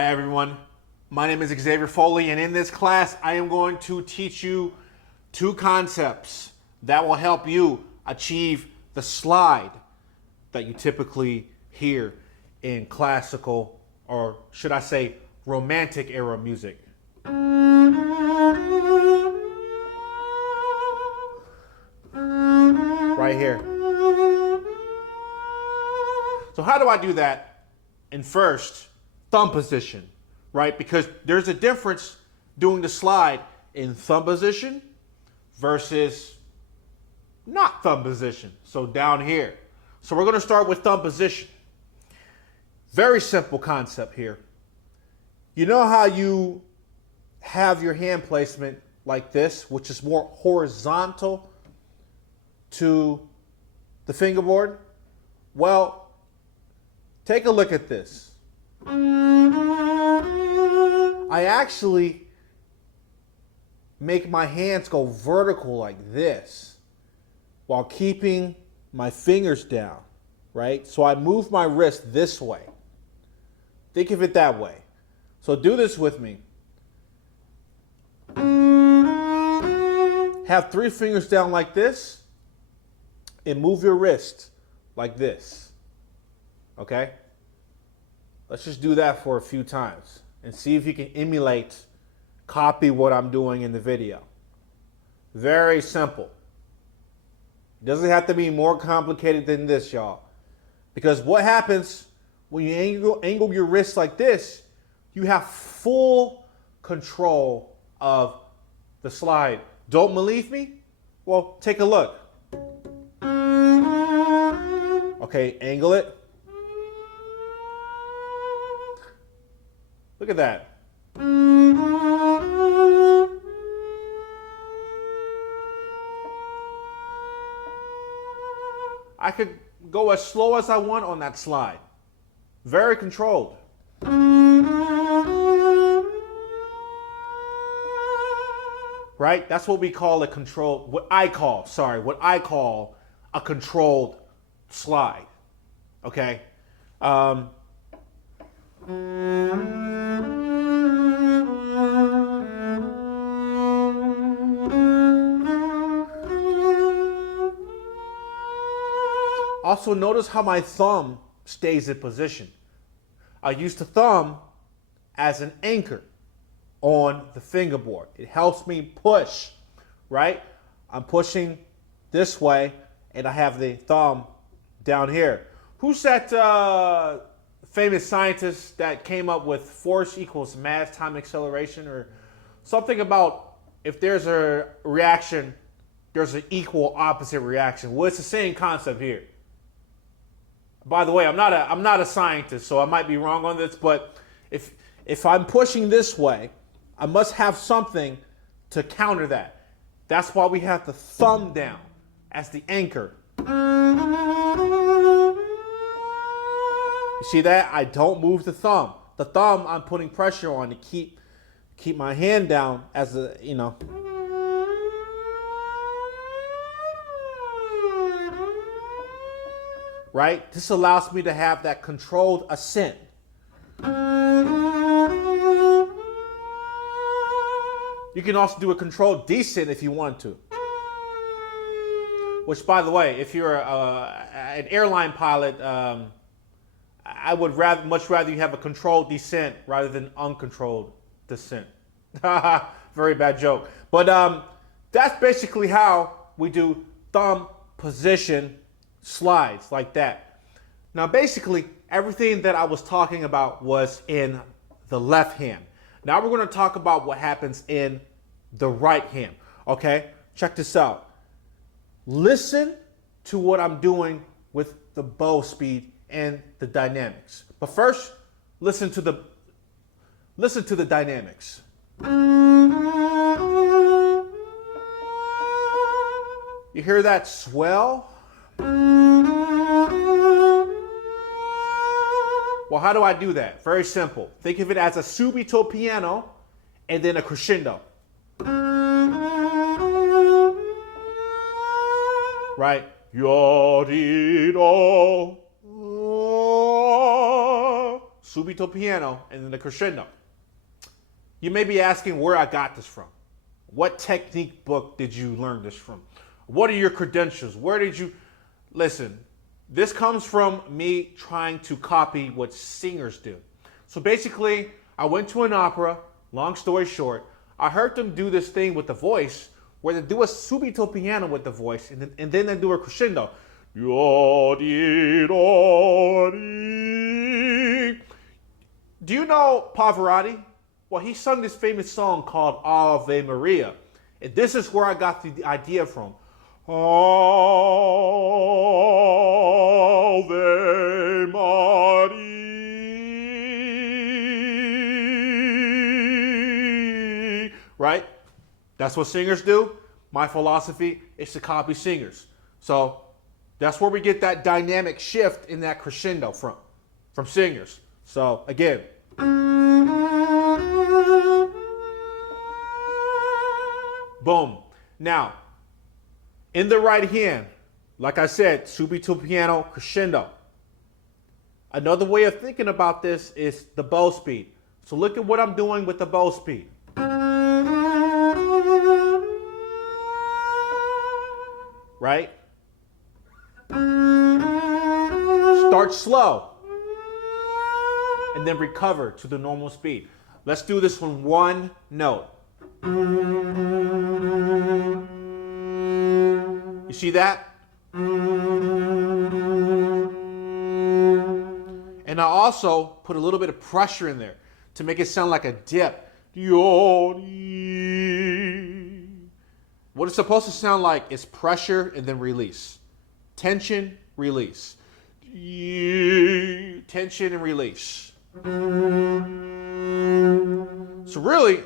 Hi everyone, my name is Xavier Foley, and in this class I am going to teach you two concepts that will help you achieve the slide that you typically hear in classical, or should I say romantic era music. Right here. So how do I do that? In first, thumb position, right? Because there's a difference doing the slide in thumb position versus not thumb position. So down here. So we're going to start with thumb position. Very simple concept here. You know how you have your hand placement like this, which is more horizontal to the fingerboard? Well, take a look at this. I actually make my hands go vertical like this while keeping my fingers down, right? So I move my wrist this way. Think of it that way. So do this with me. Have three fingers down like this and move your wrist like this, okay? Let's just do that for a few times and see if you can emulate, copy what I'm doing in the video. Very simple. It doesn't have to be more complicated than this, y'all. Because what happens when you angle your wrist like this, you have full control of the slide. Don't believe me? Well, take a look. Okay, angle it. Look at that. I could go as slow as I want on that slide. Very controlled. Right? That's what we call a controlled, what I call a controlled slide. Okay? Also, notice how my thumb stays in position. I use the thumb as an anchor on the fingerboard. It helps me push, right? I'm pushing this way, and I have the thumb down here. Who's that famous scientist that came up with force equals mass time acceleration, or something about if there's a reaction, there's an equal opposite reaction? Well, it's the same concept here. By the way, I'm not a scientist, so I might be wrong on this, but if I'm pushing this way, I must have something to counter that. That's why we have the thumb down as the anchor. You see that? I don't move the thumb. The thumb I'm putting pressure on to keep my hand down as a, you know. Right? This allows me to have that controlled ascent. You can also do a controlled descent if you want to. Which, by the way, if you're an airline pilot, I would much rather you have a controlled descent rather than uncontrolled descent. Very bad joke. But that's basically how we do thumb position slides like that. Now, basically, everything that I was talking about was in the left hand. Now we're going to talk about what happens in the right hand. Okay? Check this out. Listen to what I'm doing with the bow speed and the dynamics. But first, listen to the dynamics. You hear that swell? Well, how do I do that? Very simple. Think of it as a subito piano and then a crescendo. Right? subito piano, and then the crescendo. You may be asking where I got this from. What technique book did you learn this from? What are your credentials? Where did you... Listen, this comes from me trying to copy what singers do. So basically, I went to an opera, long story short. I heard them do this thing with the voice, where they do a subito piano with the voice, and then they do a crescendo. Do you know Pavarotti? Well, he sung this famous song called Ave Maria. And this is where I got the idea from. Ave Maria. Right? That's what singers do. My philosophy is to copy singers. So that's where we get that dynamic shift in that crescendo from singers. So again. Boom. Now, in the right hand, like I said, subito piano, crescendo. Another way of thinking about this is the bow speed. So look at what I'm doing with the bow speed. Right? Start slow. And then recover to the normal speed. Let's do this on one note. You see that? And I also put a little bit of pressure in there to make it sound like a dip. What it's supposed to sound like is pressure and then release. Tension, release. Tension and release. So really,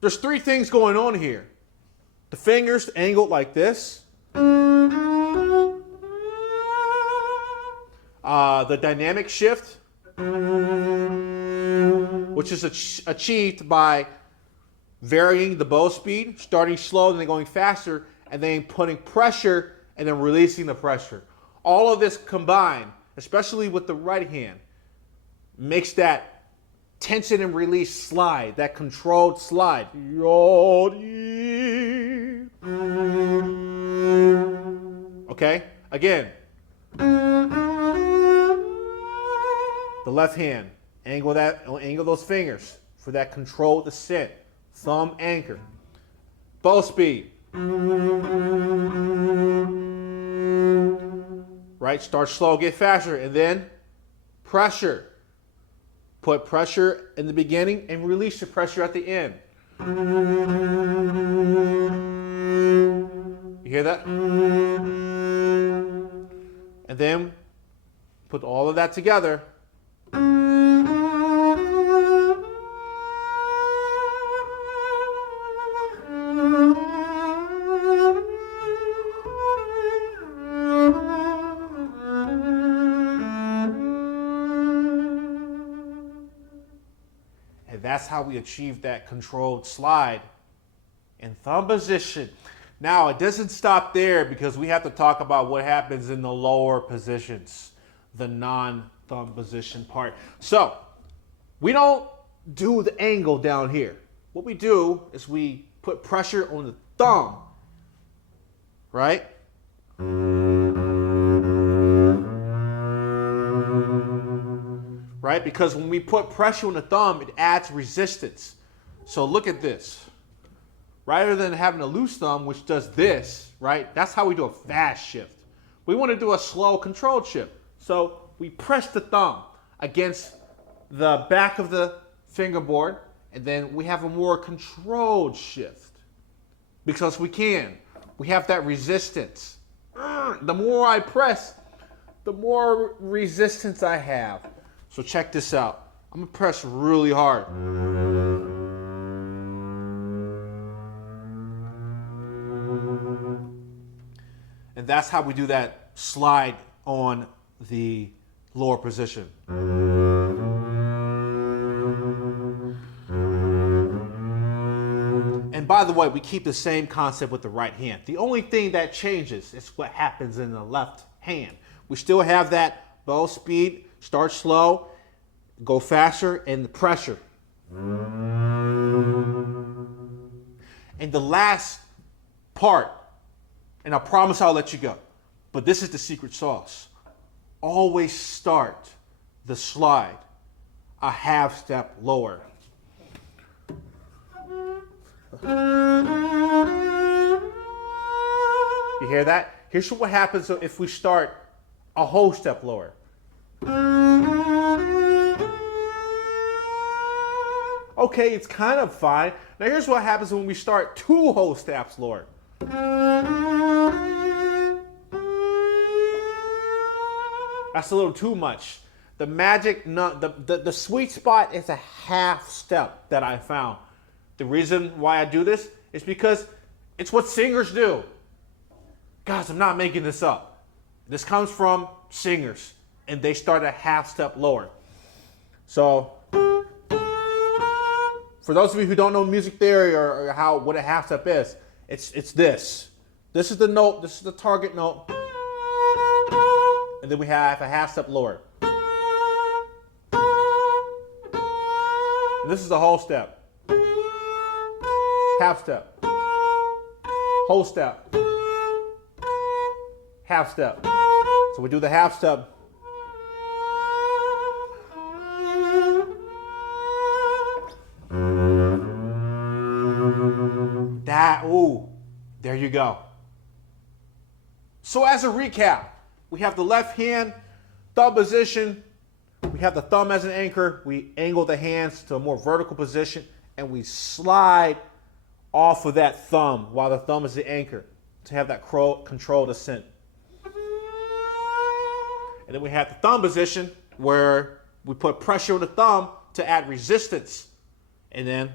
there's three things going on here. The fingers angled like this. The dynamic shift, which is achieved by varying the bow speed, starting slow and then going faster, and then putting pressure and then releasing the pressure. All of this combined, especially with the right hand, makes that tension and release slide, that controlled slide. Okay, again. The left hand, angle those fingers for that controlled descent. Thumb anchor. Bow speed. Right, start slow, get faster, and then pressure. Put pressure in the beginning and release the pressure at the end. You hear that? And then put all of that together. And that's how we achieve that controlled slide in thumb position. Now, it doesn't stop there because we have to talk about what happens in the lower positions, the non-thumb position part. So, we don't do the angle down here. What we do is we put pressure on the thumb, right? Right? Because when we put pressure on the thumb, it adds resistance. So look at this. Rather than having a loose thumb, which does this, right? That's how we do a fast shift. We want to do a slow, controlled shift. So we press the thumb against the back of the fingerboard, and then we have a more controlled shift. Because we can. We have that resistance. The more I press, the more resistance I have. So check this out. I'm going to press really hard. And that's how we do that slide on the lower position. And by the way, we keep the same concept with the right hand. The only thing that changes is what happens in the left hand. We still have that bow speed, start slow, go faster, and the pressure. And the last part, and I promise I'll let you go, but this is the secret sauce. Always start the slide a half step lower. You hear that? Here's what happens if we start a whole step lower. Okay, it's kind of fine. Now here's what happens when we start 2 whole steps lower. That's a little too much. The magic, the sweet spot is a half step that I found. The reason why I do this is because it's what singers do. Guys, I'm not making this up. This comes from singers, and they start a half step lower. So, for those of you who don't know music theory or what a half step is, it's this. This is the note. This is the target note, and then we have a half step lower. And this is the whole step. Half step. Whole step. Half step. So we do the half step. There you go. So as a recap, we have the left hand, thumb position. We have the thumb as an anchor. We angle the hands to a more vertical position, and we slide off of that thumb while the thumb is the anchor to have that controlled ascent. And then we have the thumb position where we put pressure on the thumb to add resistance. And then,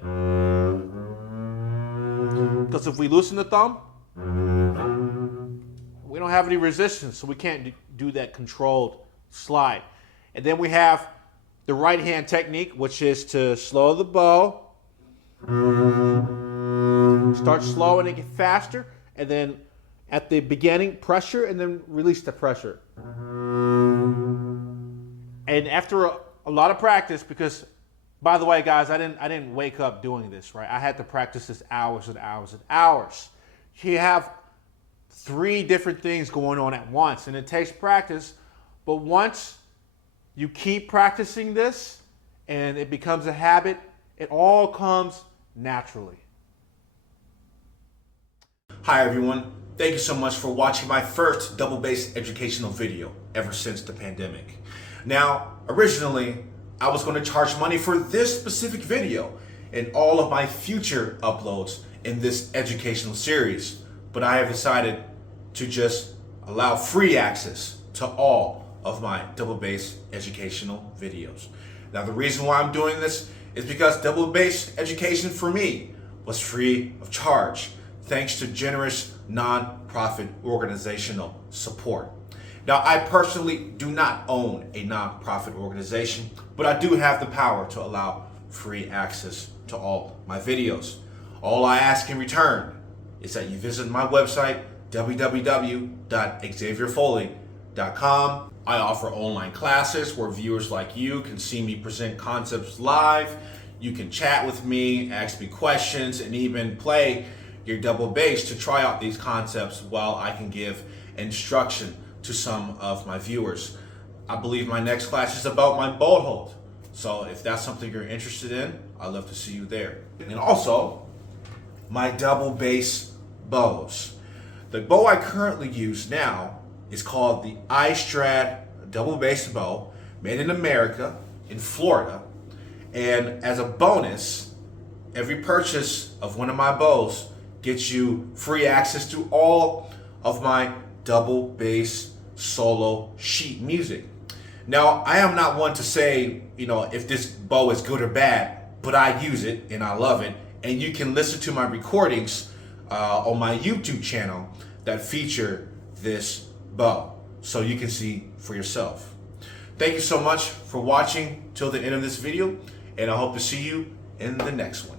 because if we loosen the thumb, we don't have any resistance, so we can't do that controlled slide. And then we have the right hand technique, which is to slow the bow, start slow and then get faster, and then at the beginning pressure and then release the pressure. And after a lot of practice, because by the way, guys, I didn't wake up doing this, right? I had to practice this hours and hours and hours. You have 3 different things going on at once, and it takes practice. But once you keep practicing this and it becomes a habit, it all comes naturally. Hi everyone, thank you so much for watching my first double bass educational video ever since the pandemic. Now, originally, I was going to charge money for this specific video and all of my future uploads in this educational series, but I have decided to just allow free access to all of my double bass educational videos. Now, the reason why I'm doing this is because double bass education for me was free of charge, thanks to generous non-profit organizational support. Now, I personally do not own a non-profit organization, but I do have the power to allow free access to all my videos. All I ask in return is that you visit my website, www.xavierfoley.com. I offer online classes where viewers like you can see me present concepts live. You can chat with me, ask me questions, and even play your double bass to try out these concepts while I can give instruction to some of my viewers. I believe my next class is about my bolt hold. So if that's something you're interested in, I'd love to see you there. And also, my double bass bows. The bow I currently use now is called the iStrad double bass bow, made in America, in Florida. And as a bonus, every purchase of one of my bows gets you free access to all of my double bass solo sheet music. Now, I am not one to say, if this bow is good or bad, but I use it and I love it. And you can listen to my recordings on my YouTube channel that feature this bow, so you can see for yourself. Thank you so much for watching till the end of this video, and I hope to see you in the next one.